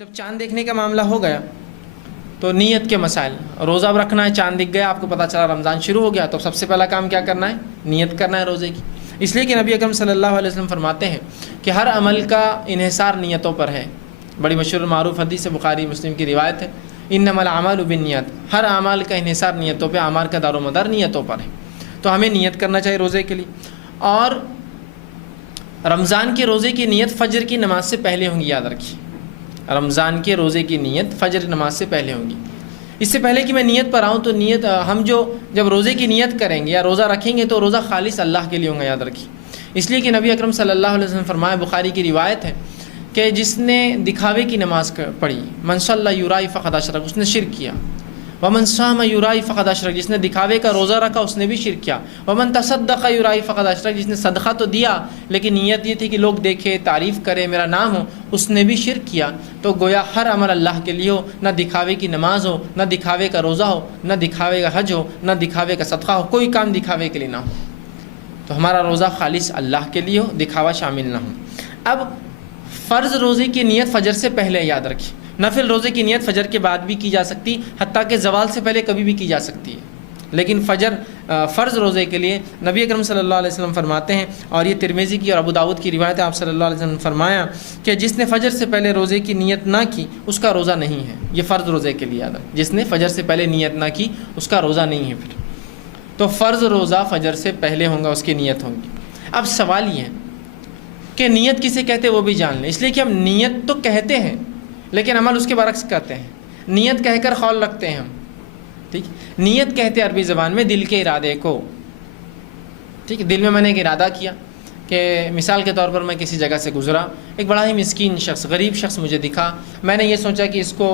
جب چاند دیکھنے کا معاملہ ہو گیا تو نیت کے مسائل، روزہ رکھنا ہے، چاند دکھ گیا، آپ کو پتہ چلا رمضان شروع ہو گیا، تو سب سے پہلا کام کیا کرنا ہے؟ نیت کرنا ہے روزے کی۔ اس لیے کہ نبی اکرم صلی اللہ علیہ وسلم فرماتے ہیں کہ ہر عمل کا انحصار نیتوں پر ہے۔ بڑی مشہور معروف حدیث بخاری مسلم کی روایت ہے، انما الاعمال بالنیات، ہر اعمال کا انحصار نیتوں پہ، اعمال کا دار و مدار نیتوں پر ہے۔ تو ہمیں نیت کرنا چاہیے روزے کے لیے، اور رمضان کے روزے کی نیت فجر کی نماز سے پہلے ہوں گی، یاد رکھیے۔ رمضان کے روزے کی نیت فجر نماز سے پہلے ہوں گی۔ اس سے پہلے کہ میں نیت پر آؤں تو نیت ہم جب روزے کی نیت کریں گے یا روزہ رکھیں گے تو روزہ خالص اللہ کے لیے ہوگا، یاد رکھیے۔ اس لیے کہ نبی اکرم صلی اللہ علیہ وسلم فرمایا، بخاری کی روایت ہے کہ جس نے دکھاوے کی نماز پڑھی، من صلی یرائی فقد اشرک، اس نے شرک کیا۔ ومن صام یرائی فقد اشرک، جس نے دکھاوے کا روزہ رکھا اس نے بھی شرک کیا۔ ومن تصدق یرائی فقد اشرک، جس نے صدقہ تو دیا لیکن نیت یہ تھی کہ لوگ دیکھے، تعریف کرے، میرا نام ہو، اس نے بھی شرک کیا۔ تو گویا ہر عمل اللہ کے لیے ہو، نہ دکھاوے کی نماز ہو، نہ دکھاوے کا روزہ ہو، نہ دکھاوے کا حج ہو، نہ دکھاوے کا صدقہ ہو، کوئی کام دکھاوے کے لیے نہ ہو، تو ہمارا روزہ خالص اللہ کے لیے ہو، دکھاوا شامل نہ ہو۔ اب فرض روزے کی نیت فجر سے پہلے، یاد رکھیے۔ نفل روزے کی نیت فجر کے بعد بھی کی جا سکتی، حتیٰ کہ زوال سے پہلے کبھی بھی کی جا سکتی ہے، لیکن فرض روزے کے لیے نبی اکرم صلی اللہ علیہ وسلم فرماتے ہیں، اور یہ ترمذی کی اور ابو داؤد کی روایت ہے، آپ صلی اللہ علیہ وسلم نے فرمایا کہ جس نے فجر سے پہلے روزے کی نیت نہ کی اس کا روزہ نہیں ہے۔ یہ فرض روزے کے لیے، یاد رکھیں، جس نے فجر سے پہلے نیت نہ کی اس کا روزہ نہیں ہے۔ پھر تو فرض روزہ فجر سے پہلے ہوگا، اس کی نیت ہوگی۔ اب سوال یہ ہے کہ نیت کسے کہتے ہیں وہ بھی جان لیں، اس لیے کہ ہم نیت تو کہتے ہیں لیکن عمل اس کے برعکس کرتے ہیں۔ نیت کہہ کر قول رکھتے ہیں ہم، ٹھیک۔ نیت کہتے ہیں عربی زبان میں دل کے ارادے کو، ٹھیک ہے۔ دل میں نے ایک ارادہ کیا کہ مثال کے طور پر میں کسی جگہ سے گزرا، ایک بڑا ہی مسکین شخص، غریب شخص مجھے دکھا، میں نے یہ سوچا کہ اس کو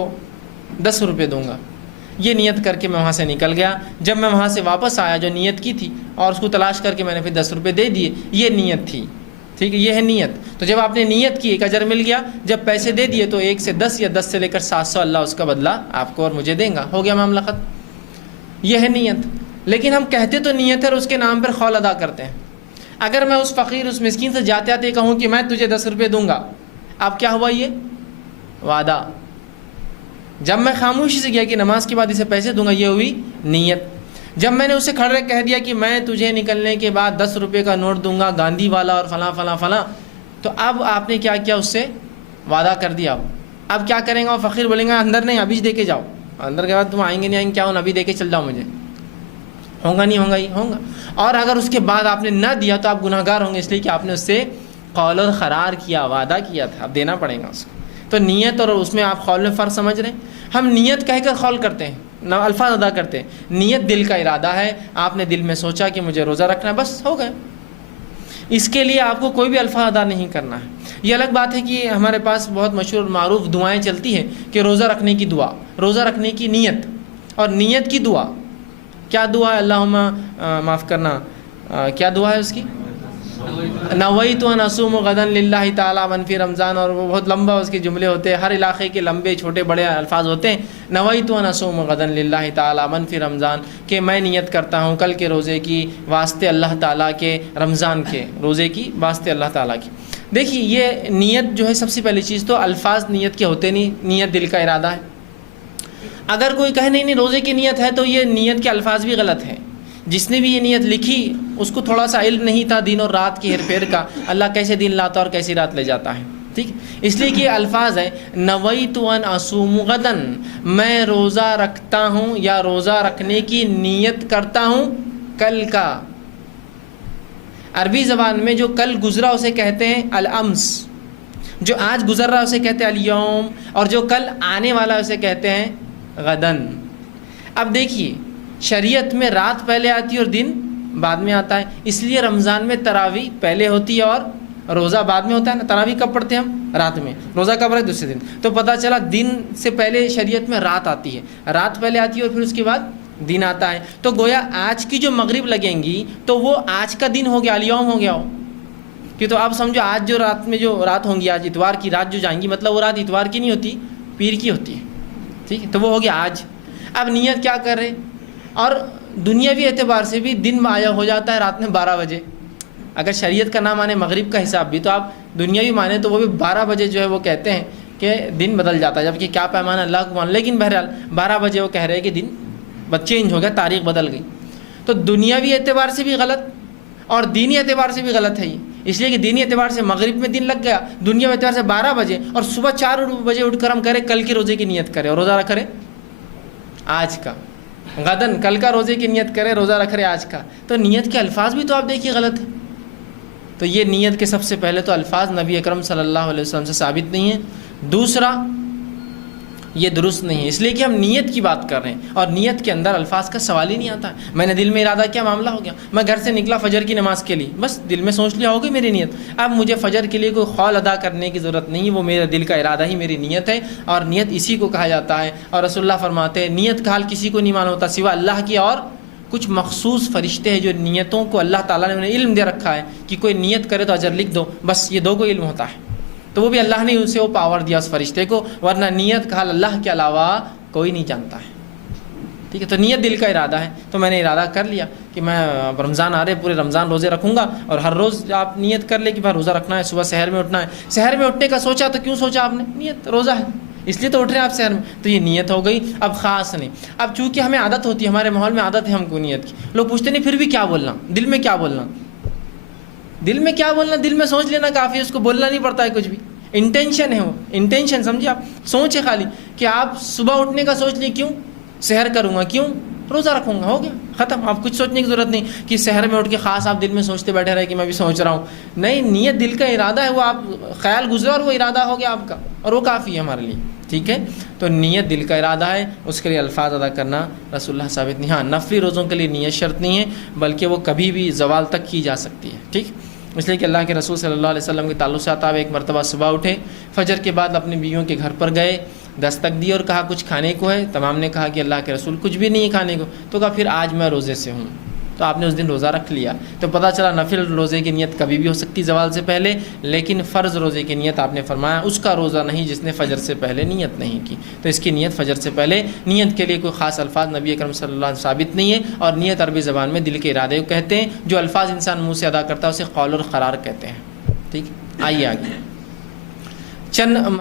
10 روپے دوں گا، یہ نیت کر کے میں وہاں سے نکل گیا۔ جب میں وہاں سے واپس آیا جو نیت کی تھی، اور اس کو تلاش کر کے میں نے پھر 10 روپے دے دیے، یہ نیت تھی، ٹھیک ہے، یہ ہے نیت۔ تو جب آپ نے نیت کی ایک اجر مل گیا، جب پیسے دے دیے تو 1 سے 10 یا 10 سے لے کر 700 اللہ اس کا بدلہ آپ کو اور مجھے دے گا، ہو گیا معاملہ ختم۔ یہ ہے نیت۔ لیکن ہم کہتے تو نیت ہے اور اس کے نام پر قول ادا کرتے ہیں۔ اگر میں اس فقیر، اس مسکین سے جاتے آتے کہوں کہ میں تجھے 10 روپے دوں گا، اب کیا ہوا؟ یہ وعدہ۔ جب میں خاموشی سے گیا کہ نماز کے بعد اسے پیسے دوں گا، یہ ہوئی نیت۔ جب میں نے اسے کھڑے کہہ دیا کہ میں تجھے نکلنے کے بعد 10 روپے کا نوٹ دوں گا، گاندھی والا اور فلاں فلاں فلاں، تو اب آپ نے کیا کیا؟ اس سے وعدہ کر دیا۔ اب کیا کریں گا؟ وہ فقیر بولیں گا اندر نہیں، ابھی دے کے جاؤ، اندر کے بعد تم آئیں گے نہیں آئیں گے، کیا ہونا، ابھی دے کے چل جاؤ مجھے، ہوگا نہیں ہوگا؟ ہی ہوگا۔ اور اگر اس کے بعد آپ نے نہ دیا تو آپ گناہ گار ہوں گے، اس لیے کہ آپ نے اس سے قول اور قرار کیا، وعدہ کیا تھا، اب دینا پڑے گا اس کو۔ تو نیت اور اس میں آپ قول میں فرق سمجھ رہے ہیں۔ ہم نیت کہہ کر قول کرتے ہیں، الفاظ ادا کرتے ہیں۔ نیت دل کا ارادہ ہے، آپ نے دل میں سوچا کہ مجھے روزہ رکھنا ہے، بس ہو گئے۔ اس کے لیے آپ کو کوئی بھی الفاظ ادا نہیں کرنا ہے۔ یہ الگ بات ہے کہ ہمارے پاس بہت مشہور معروف دعائیں چلتی ہیں کہ روزہ رکھنے کی دعا، روزہ رکھنے کی نیت اور نیت کی دعا۔ کیا دعا ہے؟ اللہم معاف کرنا، کیا دعا ہے اس کی؟ نویت ان اصوم غدا للہ تعالی من فی رمضان، اور وہ بہت لمبا اس کے جملے ہوتے ہیں، ہر علاقے کے لمبے چھوٹے بڑے الفاظ ہوتے ہیں۔ نویت ان اصوم غدا للہ تعالی من فی رمضان، کہ میں نیت کرتا ہوں کل کے روزے کی واسطے اللہ تعالیٰ کے، رمضان کے روزے کی واسطے اللہ تعالیٰ کی۔ دیکھیے یہ نیت جو ہے، سب سے پہلی چیز تو الفاظ نیت کے ہوتے نہیں، نیت دل کا ارادہ ہے۔ اگر کوئی کہے نہیں روزے کی نیت ہے تو یہ نیت کے الفاظ بھی غلط ہیں۔ جس نے بھی یہ نیت لکھی اس کو تھوڑا سا علم نہیں تھا دین اور رات کی ہیر پھیر کا، اللہ کیسے دن لاتا اور کیسی رات لے جاتا ہے، ٹھیک۔ اس لیے کہ الفاظ ہے نویت ان اصوم غدا، میں روزہ رکھتا ہوں یا روزہ رکھنے کی نیت کرتا ہوں کل کا۔ عربی زبان میں جو کل گزرا اسے کہتے ہیں الامس، جو آج گزر رہا اسے کہتے ہیں الیوم، اور جو کل آنے والا اسے کہتے ہیں غدن۔ اب دیکھیے شریعت میں رات پہلے آتی ہے اور دن بعد میں آتا ہے، اس لیے رمضان میں تراویح پہلے ہوتی ہے اور روزہ بعد میں ہوتا ہے نا۔ تراویح کب پڑھتے ہیں ہم؟ رات میں، روزہ کب رہے؟ دوسرے دن۔ تو پتہ چلا دن سے پہلے شریعت میں رات آتی ہے، رات پہلے آتی ہے اور پھر اس کے بعد دن آتا ہے۔ تو گویا آج کی جو مغرب لگیں گی تو وہ آج کا دن ہو گیا، الیوم ہو گیا ہو، کہ تو آپ سمجھو آج جو رات میں جو رات ہوں گی، آج اتوار کی رات جو جائیں گی، مطلب وہ رات اتوار کی نہیں ہوتی، پیر کی ہوتی ہے، ٹھیک ہے۔ تو وہ ہو گیا آج۔ اب نیت کیا کر رہے؟ اور دنیاوی اعتبار سے بھی دن آیا ہو جاتا ہے رات میں 12 بجے۔ اگر شریعت کا نام مانے مغرب کا حساب بھی، تو آپ دنیاوی مانے تو وہ بھی 12 بجے جو ہے وہ کہتے ہیں کہ دن بدل جاتا ہے، جبکہ کیا پیمانہ اللہ کو مان. لیکن بہرحال 12 بجے وہ کہہ رہے ہیں کہ دن چینج ہو گیا، تاریخ بدل گئی. تو دنیاوی اعتبار سے بھی غلط اور دینی اعتبار سے بھی غلط ہے یہ. اس لیے کہ دینی اعتبار سے مغرب میں دن لگ گیا، دنیاوی اعتبار سے 12 بجے، اور صبح 4 بجے اٹھ کر ہم کریں کل کے روزے کی نیت کریں اور روزہ رکھ رہے آج کا، غدن کل کا روزے کی نیت کرے، روزہ رکھ رہے آج کا. تو نیت کے الفاظ بھی تو آپ دیکھیے غلط ہے. تو یہ نیت کے سب سے پہلے تو الفاظ نبی اکرم صلی اللہ علیہ وسلم سے ثابت نہیں ہیں. دوسرا یہ درست نہیں ہے، اس لیے کہ ہم نیت کی بات کر رہے ہیں اور نیت کے اندر الفاظ کا سوال ہی نہیں آتا ہے. میں نے دل میں ارادہ کیا، معاملہ ہو گیا. میں گھر سے نکلا فجر کی نماز کے لیے، بس دل میں سوچ لیا ہوگی میری نیت. اب مجھے فجر کے لیے کوئی قول ادا کرنے کی ضرورت نہیں ہے، وہ میرے دل کا ارادہ ہی میری نیت ہے. اور نیت اسی کو کہا جاتا ہے. اور رسول اللہ فرماتے ہیں نیت کا حال کسی کو نہیں معلوم ہوتا سوا اللہ کی، اور کچھ مخصوص فرشتے ہیں جو نیتوں کو اللہ تعالیٰ نے انہیں علم دے رکھا ہے کہ کوئی نیت کرے تو اجر لکھ دو. بس یہ 2 کو علم ہوتا ہے. تو وہ بھی اللہ نے اسے وہ پاور دیا اس فرشتے کو، ورنہ نیت کا حال اللہ کے علاوہ کوئی نہیں جانتا ہے. ٹھیک ہے، تو نیت دل کا ارادہ ہے. تو میں نے ارادہ کر لیا کہ میں رمضان آ رہے پورے رمضان روزے رکھوں گا. اور ہر روز آپ نیت کر لیں کہ بھائی روزہ رکھنا ہے، صبح سحر میں اٹھنا ہے. سحر میں اٹھنے کا سوچا تو کیوں سوچا آپ نے؟ نیت روزہ ہے اس لیے تو اٹھ رہے ہیں آپ سحر میں، تو یہ نیت ہو گئی. اب خاص نہیں. اب چونکہ ہمیں عادت ہوتی ہے، ہمارے ماحول میں عادت ہے ہم کو نیت کی. لوگ پوچھتے نہیں پھر بھی کیا بولنا، دل میں کیا بولنا. دل میں کیا بولنا، دل میں سوچ لینا کافی ہے، اس کو بولنا نہیں پڑتا ہے کچھ بھی. انٹینشن ہے وہ، انٹینشن سمجھے آپ، سوچ ہے خالی کہ آپ صبح اٹھنے کا سوچ لیے کیوں سحر کروں گا، کیوں روزہ رکھوں گا، ہو گیا ختم. آپ کچھ سوچنے کی ضرورت نہیں کہ سحر میں اٹھ کے خاص آپ دل میں سوچتے بیٹھے رہے کہ میں بھی سوچ رہا ہوں. نہیں، نیت دل کا ارادہ ہے، وہ آپ خیال گزرا اور وہ ارادہ ہو گیا آپ کا، اور وہ کافی ہے ہمارے لیے. ٹھیک ہے، تو نیت دل کا ارادہ ہے، اس کے لیے الفاظ ادا کرنا رسول اللہ ثابت نہیں. ہاں، نفلی روزوں کے لیے نیت شرط نہیں ہے، بلکہ وہ کبھی بھی زوال تک کی جا سکتی ہے. ٹھیک، اس لیے کہ اللہ کے رسول صلی اللہ علیہ وسلم کے تعلق سے آتا ہے، ایک مرتبہ صبح اٹھے، فجر کے بعد اپنی بیویوں کے گھر پر گئے، دستک دی اور کہا کچھ کھانے کو ہے. تمام نے کہا کہ اللہ کے رسول کچھ بھی نہیں ہے کھانے کو. تو کہا پھر آج میں روزے سے ہوں. تو آپ نے اس دن روزہ رکھ لیا. تو پتہ چلا نفل روزے کی نیت کبھی بھی ہو سکتی زوال سے پہلے، لیکن فرض روزے کی نیت آپ نے فرمایا اس کا روزہ نہیں جس نے فجر سے پہلے نیت نہیں کی. تو اس کی نیت فجر سے پہلے. نیت کے لیے کوئی خاص الفاظ نبی اکرم صلی اللہ علیہ وسلم ثابت نہیں ہے. اور نیت عربی زبان میں دل کے ارادے کو کہتے ہیں. جو الفاظ انسان منہ سے ادا کرتا ہے اسے قول اور قرار کہتے ہیں. ٹھیک، آئیے آگے چند